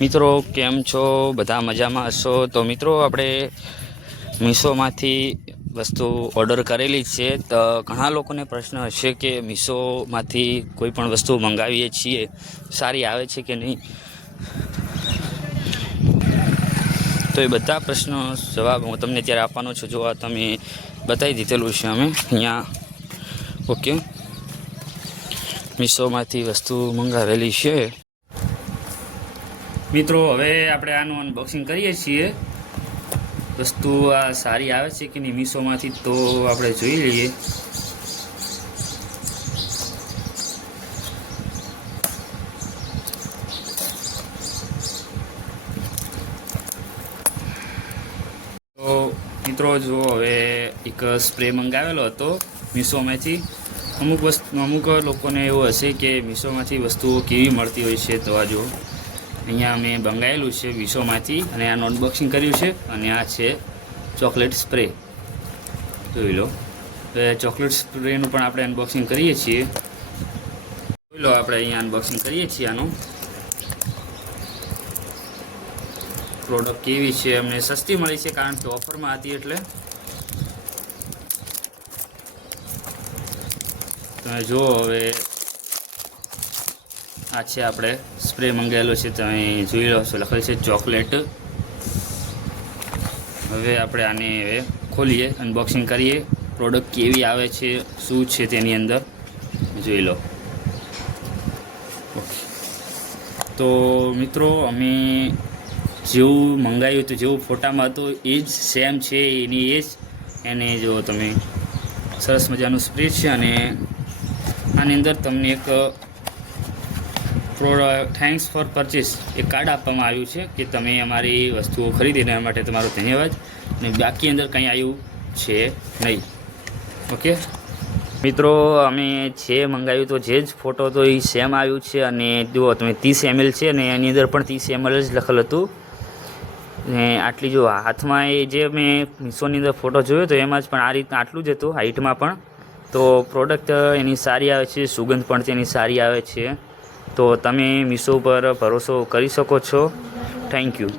મિત્રો, કેમ છો? બધા મજામાં હશો? તો મિત્રો, આપણે મીશોમાંથી વસ્તુ ઓર્ડર કરેલી છે. તો ઘણા લોકોને પ્રશ્ન હશે કે મીશોમાંથી કોઈ પણ વસ્તુ મંગાવીએ છીએ. સારી આવે છે કે નહીં? તો એ બધા પ્રશ્નો જવાબ હું તમને ત્યારે આપવાનો છું. જો આ તમે બતાવી દીધેલું છે અમે અહીંયા. ઓકે. મીશોમાંથી વસ્તુ મંગાવેલી છે. મિત્રો, હવે આપણે આનું અનબોક્સિંગ કરીએ છીએ. વસ્તુ આ સારી આવે છે કે નહીં મીશોમાંથી તો આપણે જોઈ લઈએ. તો મિત્રો જો હવે એક સ્પ્રે મંગાવેલો હતો મીશોમાંથી. અમુક વસ્તુ અમુક લોકોને એવું હશે કે મીશોમાંથી વસ્તુઓ કેવી મળતી હોય છે તો આ જો અહીંયા મેં મંગાવેલું છે વિશોમાંથી અને આ અનબોક્સિંગ કર્યું છે અને આ છે ચોકલેટ સ્પ્રે. જોઈ લો. તો ચોકલેટ સ્પ્રેનું પણ આપણે અનબોક્સિંગ કરીએ છીએ. જોઈ લો, આપણે અહીંયા અનબોક્સિંગ કરીએ છીએ આનું. પ્રોડક્ટ કેવી છે? અમને સસ્તી મળી છે કારણ કે ઓફરમાં હતી એટલે. તમે જુઓ હવે આ છે આપણે સ્પ્રે મંગાવેલો છે, તમે જોઈ લો છો લખેલ છે, ચોકલેટ. હવે આપણે આને હવે ખોલીએ અનબોક્સિંગ કરીએ. પ્રોડક્ટ કેવી આવે છે, શું છે તેની અંદર, જોઈ લો. તો મિત્રો, અમે જેવું મંગાવ્યું હતું, જેવું ફોટામાં હતું, એ જ સેમ છે, એની એ જ. એને જો તમે સરસ મજાનું સ્પ્રે છે અને આની અંદર તમને એક થેન્ક્સ ફોર પરચેસ એક કાર્ડ આપવામાં આવ્યું છે કે તમે અમારી વસ્તુઓ ખરીદી એના માટે તમારો ધન્યવાદ. અને બાકી અંદર કંઈ આવ્યું છે નહીં. ઓકે મિત્રો, અમે જે મંગાવ્યું તો જે જ ફોટો હતો એ સેમ આવ્યું છે અને જુઓ, તમે ત્રીસ એમએલ છે અને એની અંદર પણ ત્રીસ એમએલ જ લખેલ હતું. ને આટલી જો હાથમાં એ જે મેં મીશોની અંદર ફોટો જોયો તો એમાં જ પણ આ રીતના આટલું જ હતું હાઇટમાં પણ. તો પ્રોડક્ટ એની સારી આવે છે, સુગંધ પણ તેની સારી આવે છે. તો તમે મીશો પર ભરોસો કરી શકો છો. Thank you